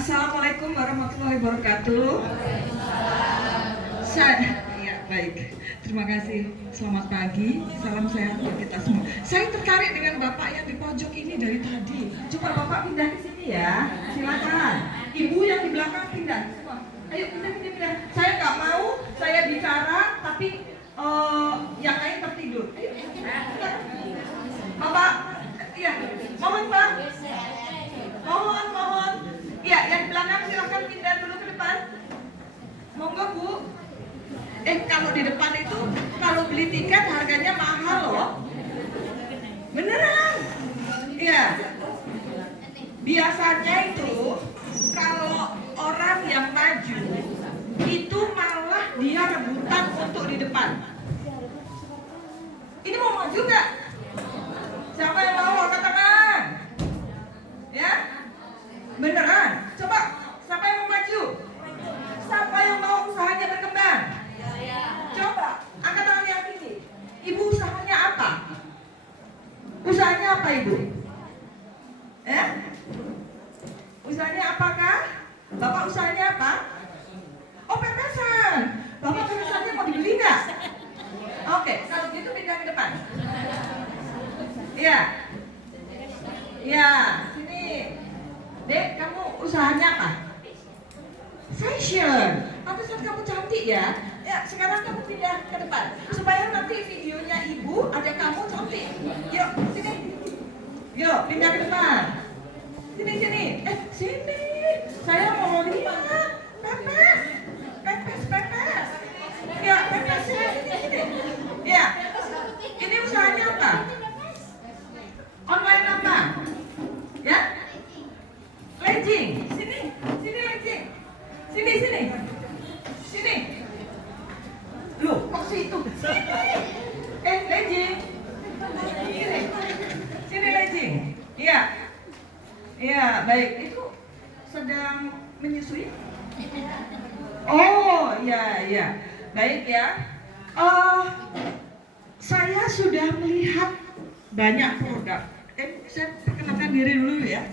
Assalamualaikum warahmatullahi wabarakatuh. Ya baik. Terima kasih. Selamat pagi. Salam sehat buat kita semua. Saya tertarik dengan bapak yang di pojok ini dari tadi. Coba bapak pindah ke sini ya. Silakan. Ibu yang di belakang pindah. Ayo pindah. Saya nggak mau saya bicara tapi yang lain tertidur. Ayo. Bapak. Ya. Mohon Pak. Mohon. Ya, yang di belakang silakan pindah dulu ke depan. Monggo Bu. Kalau di depan itu kalau beli tiket harganya mahal loh. Beneran? Iya. Biasanya itu kalau orang yang maju itu malah dia rebutan untuk di depan. Ini mau maju nggak? Siapa yang mau angkat tangan? Ya? Beneran? Coba, siapa yang mau maju? Siapa yang mau usahanya berkembang? Coba, angkat tangan yang tinggi. Ibu usahanya apa? Usahanya apa Ibu? Usahanya apakah? Bapak usahanya apa? Oh, pepesan. Bapak pepesannya mau dibeli nggak? Oke, kalau gitu pindah ke depan. Iya. Iya, sini. Dek, kamu usahanya apa? Fashion. Pantesan kamu cantik ya. Ya, sekarang kamu pindah ke depan supaya nanti videonya ibu ada kamu cantik. Yuk, sini. Yuk, pindah ke depan. Sini. Sini. Saya mau lihat. Pepes. Ya, pepes sini. Ya. Ini usahanya apa? Online apa? Ya? Legging. Sini legging. Sini. Loh, kok situ? Sini. Legging. Sini legging. Iya, baik. Itu sedang menyusui? Oh, iya. Baik ya. Saya sudah melihat banyak produk. Saya perkenalkan diri dulu ya.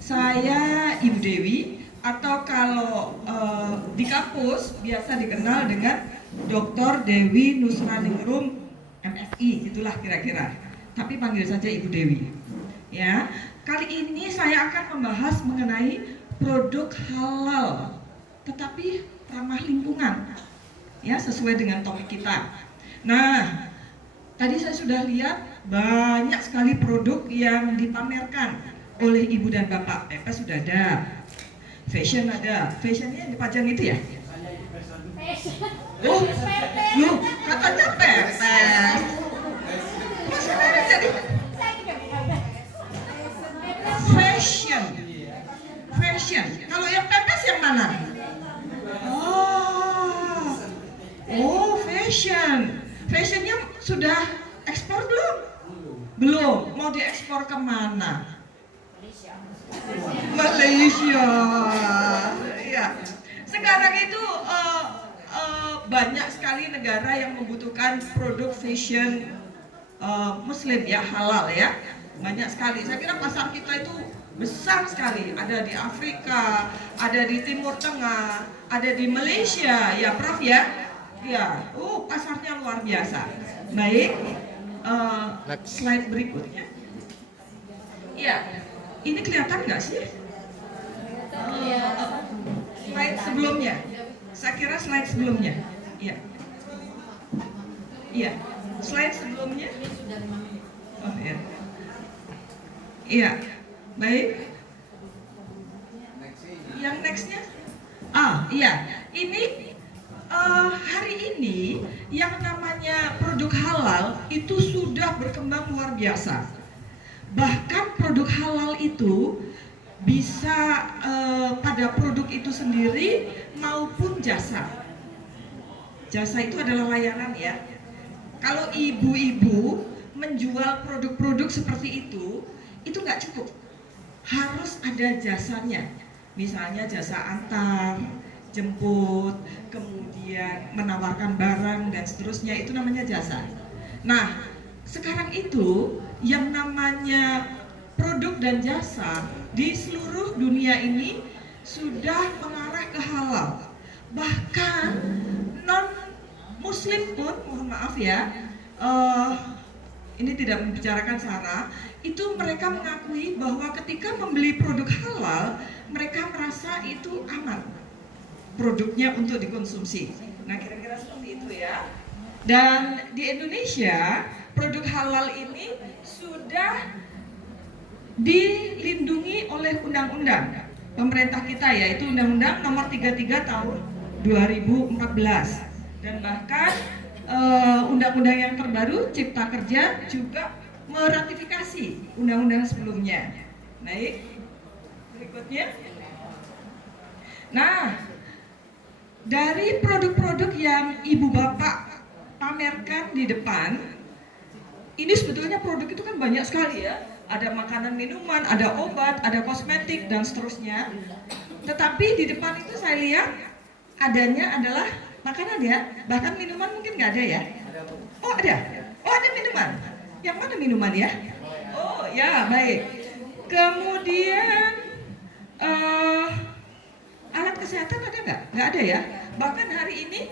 Saya Ibu Dewi, atau kalau di kampus biasa dikenal dengan Dr. Dewi Nusraningrum MSI, gitulah kira-kira. Tapi panggil saja Ibu Dewi. Ya, kali ini saya akan membahas mengenai produk halal, tetapi ramah lingkungan. Ya, sesuai dengan topik kita. Nah, tadi saya sudah lihat banyak sekali produk yang dipamerkan oleh ibu dan bapak. Pepes sudah ada, fashion ada. Fashionnya yang dipajang itu ya? Oh, loh, katanya pepes. Masa ada jadi fashion. Kalau yang pepes yang mana? Oh, fashion. Fashionnya sudah ekspor belum? Belum. Mau diekspor kemana? Malaysia. Ya. Sekarang itu banyak sekali negara yang membutuhkan produk fashion Muslim ya, halal ya. Banyak sekali. Saya kira pasar kita itu besar sekali. Ada di Afrika, ada di Timur Tengah, ada di Malaysia, ya Prof ya. Ya, pasarnya luar biasa. Baik. Slide berikutnya. Ya, ini kelihatan nggak sih? Slide sebelumnya. Saya kira slide sebelumnya. Iya. Slide sebelumnya. Oh ya. Iya. Baik. Yang nextnya? Iya. Ini hari ini yang namanya produk halal itu sudah berkembang luar biasa. Bahkan produk halal itu bisa pada produk itu sendiri maupun jasa. Jasa itu adalah layanan ya. Kalau ibu-ibu menjual produk-produk seperti itu nggak cukup. Harus ada jasanya. Misalnya jasa antar, jemput, kemudian menawarkan barang dan seterusnya, itu namanya jasa. Nah, sekarang itu yang namanya produk dan jasa di seluruh dunia ini sudah mengarah ke halal. Bahkan non Muslim pun, mohon maaf ya, ini tidak membicarakan sara, itu mereka mengakui bahwa ketika membeli produk halal, mereka merasa itu aman produknya untuk dikonsumsi. Nah, kira-kira seperti itu ya. Dan di Indonesia, produk halal ini sudah dilindungi oleh undang-undang pemerintah kita, yaitu Undang-Undang Nomor 33 Tahun 2014. Dan bahkan undang-undang yang terbaru Cipta Kerja juga meratifikasi undang-undang sebelumnya. Baik, berikutnya. Nah, dari produk-produk yang ibu bapak pamerkan di depan, ini sebetulnya produk itu kan banyak sekali ya. Ada makanan, minuman, ada obat, ada kosmetik, dan seterusnya. Tetapi di depan itu saya lihat adanya adalah makanan ya, bahkan minuman mungkin nggak ada ya. Oh ada, oh ada minuman. Yang mana minuman ya? Oh ya, baik. Kemudian alat kesehatan ada nggak? Nggak ada ya. Bahkan hari ini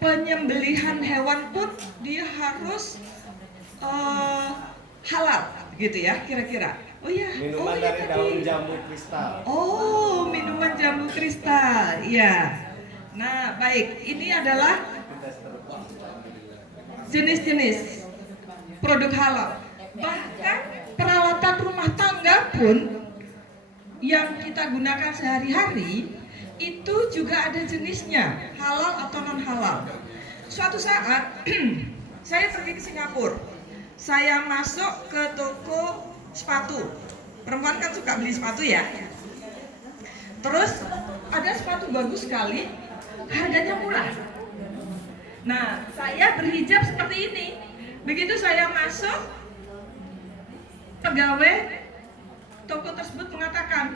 penyembelihan hewan pun dia harus halal, gitu ya, kira-kira. Oh ya. Minuman dari daun jambu kristal. Oh, minuman jambu kristal, ya. Nah, baik. Ini adalah jenis-jenis produk halal. Bahkan peralatan rumah tangga pun yang kita gunakan sehari-hari itu juga ada jenisnya, halal atau non halal. Suatu saat saya pergi ke Singapura. Saya masuk ke toko sepatu. Perempuan kan suka beli sepatu ya. Terus ada sepatu bagus sekali, harganya murah. Nah, saya berhijab seperti ini. Begitu saya masuk, pegawai toko tersebut mengatakan,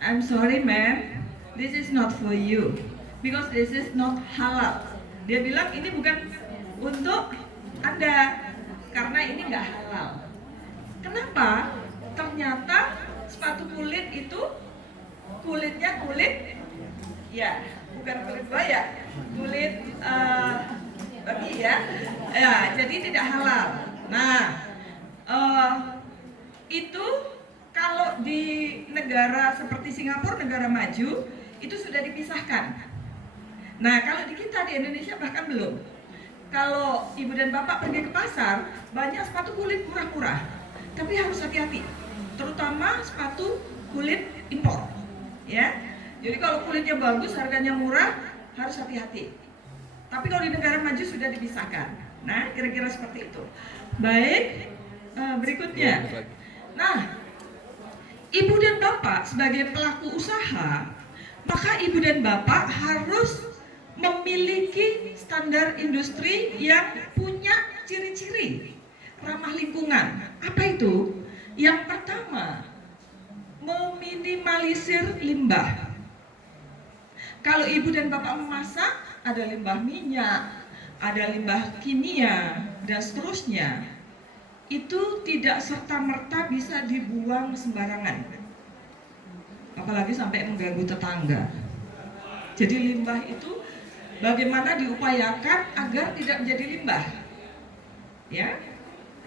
"I'm sorry ma'am, this is not for you because this is not halal." Dia bilang ini bukan untuk Anda karena ini nggak halal. Kenapa? Ternyata sepatu kulit itu kulitnya kulit ya, bukan kulit buaya, kulit babi ya. Ya, jadi tidak halal. Nah, itu kalau di negara seperti Singapura, negara maju, itu sudah dipisahkan. Nah, kalau di kita di Indonesia bahkan belum. Kalau ibu dan bapak pergi ke pasar, banyak sepatu kulit murah-murah, tapi harus hati-hati, terutama sepatu kulit impor, ya. Jadi kalau kulitnya bagus, harganya murah, harus hati-hati. Tapi kalau di negara maju sudah dipisahkan. Nah, kira-kira seperti itu. Baik, berikutnya. Nah, ibu dan bapak sebagai pelaku usaha, maka ibu dan bapak harus memiliki standar industri yang punya ciri-ciri ramah lingkungan. Apa itu? Yang pertama, meminimalisir limbah. Kalau ibu dan bapak memasak, ada limbah minyak, ada limbah kimia, dan seterusnya. Itu tidak serta-merta bisa dibuang sembarangan. Apalagi sampai mengganggu tetangga. Jadi limbah itu bagaimana diupayakan agar tidak menjadi limbah. Ya.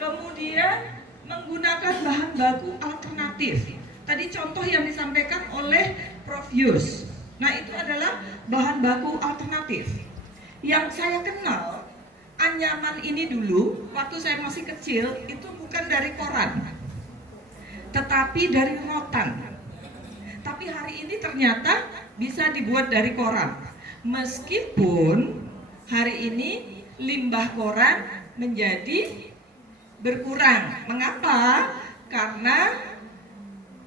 Kemudian menggunakan bahan baku alternatif. Tadi contoh yang disampaikan oleh Prof. Yus. Nah, itu adalah bahan baku alternatif. Yang saya kenal, anyaman ini dulu, waktu saya masih kecil, itu bukan dari koran, tetapi dari rotan. Tapi hari ini ternyata bisa dibuat dari koran. Meskipun hari ini limbah koran menjadi berkurang. Mengapa? Karena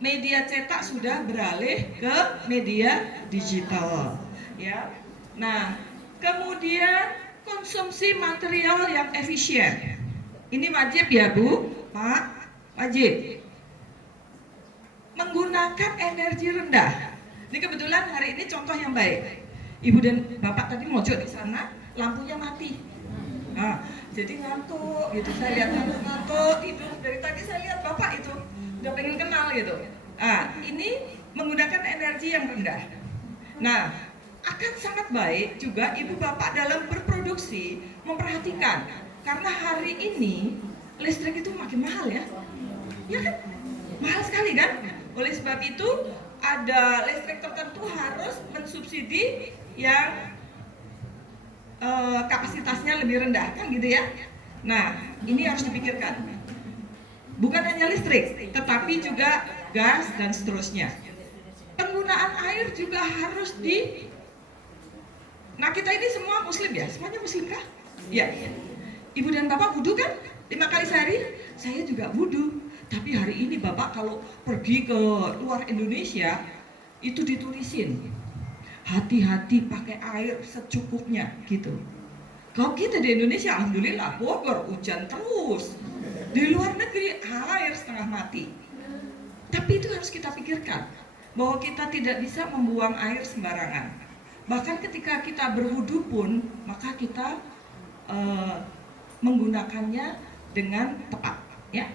media cetak sudah beralih ke media digital, ya. Nah, kemudian konsumsi material yang efisien. Ini wajib ya Bu, Pak, wajib. Menggunakan energi rendah. Ini kebetulan hari ini contoh yang baik. Ibu dan bapak tadi mojok di sana, lampunya mati. Nah, jadi ngantuk gitu. Saya lihat ngantuk tidur. Dari tadi saya lihat bapak itu udah pengen kenal gitu. Nah, ini menggunakan energi yang rendah. Nah, akan sangat baik juga ibu bapak dalam berproduksi memperhatikan, karena hari ini listrik itu makin mahal ya, ya kan? Mahal sekali kan? Oleh sebab itu ada listrik tertentu harus mensubsidi yang kapasitasnya lebih rendah kan gitu ya. Nah, ini harus dipikirkan. Bukan hanya listrik, tetapi juga gas dan seterusnya. Penggunaan air juga harus Nah, kita ini semua muslim ya? Semuanya muslim kah? Ya. Ibu dan bapak wudu kan? 5 kali sehari? Saya juga wudu. Tapi hari ini bapak kalau pergi ke luar Indonesia, itu ditulisin, hati-hati pakai air secukupnya gitu. Kalau kita di Indonesia, alhamdulillah, Bogor hujan terus. Di luar negeri air setengah mati. Tapi itu harus kita pikirkan, bahwa kita tidak bisa membuang air sembarangan. Bahkan ketika kita berwudu pun, maka kita menggunakannya dengan tepat, ya.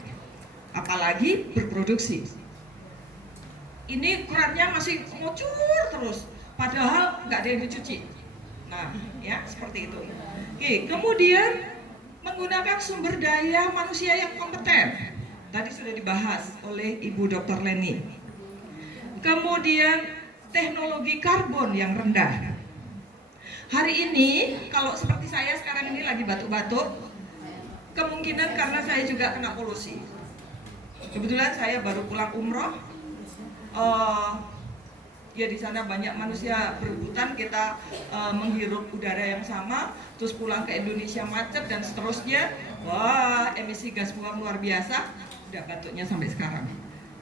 Apalagi berproduksi. Ini ukurannya masih ngocur terus, padahal nggak ada yang dicuci. Nah, ya seperti itu. Oke, kemudian menggunakan sumber daya manusia yang kompeten. Tadi sudah dibahas oleh Ibu Dr. Leni. Kemudian teknologi karbon yang rendah. Hari ini kalau seperti saya sekarang ini lagi batuk-batuk, kemungkinan karena saya juga kena polusi. Kebetulan saya baru pulang umroh. Ya di sana banyak manusia berebutan, kita menghirup udara yang sama, terus pulang ke Indonesia macet dan seterusnya. Wah, emisi gas buang luar biasa, udah batuknya sampai sekarang.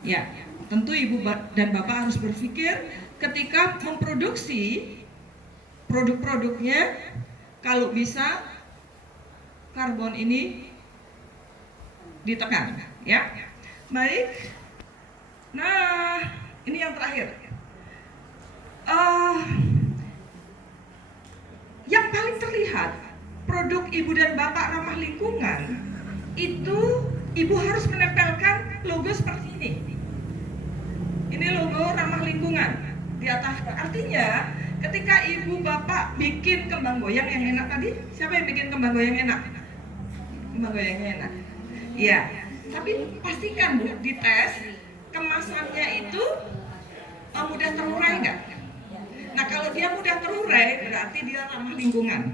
Ya, tentu ibu dan bapak harus berpikir ketika memproduksi produk-produknya, kalau bisa karbon ini ditekan, ya. Baik. Nah, ini yang terakhir. Yang paling terlihat produk ibu dan bapak ramah lingkungan itu, ibu harus menempelkan logo seperti ini. Ini logo ramah lingkungan di atas. Artinya ketika ibu bapak bikin kembang goyang yang enak tadi, siapa yang bikin kembang goyang enak? Kembang goyangnya enak. Iya. Tapi pastikan Bu, dites kemasannya itu mudah terurai nggak? Nah, kalau dia mudah terurai berarti dia ramah lingkungan.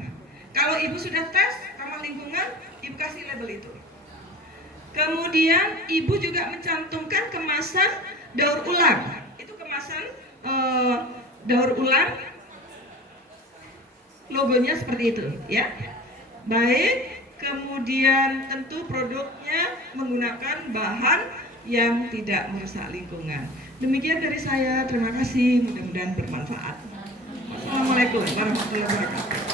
Kalau ibu sudah tes ramah lingkungan, ibu kasih label itu. Kemudian ibu juga mencantumkan kemasan daur ulang. Itu kemasan daur ulang, logonya seperti itu, ya. Baik. Kemudian tentu produknya menggunakan bahan yang tidak merusak lingkungan. Demikian dari saya, terima kasih, mudah-mudahan bermanfaat. Wassalamualaikum warahmatullahi wabarakatuh.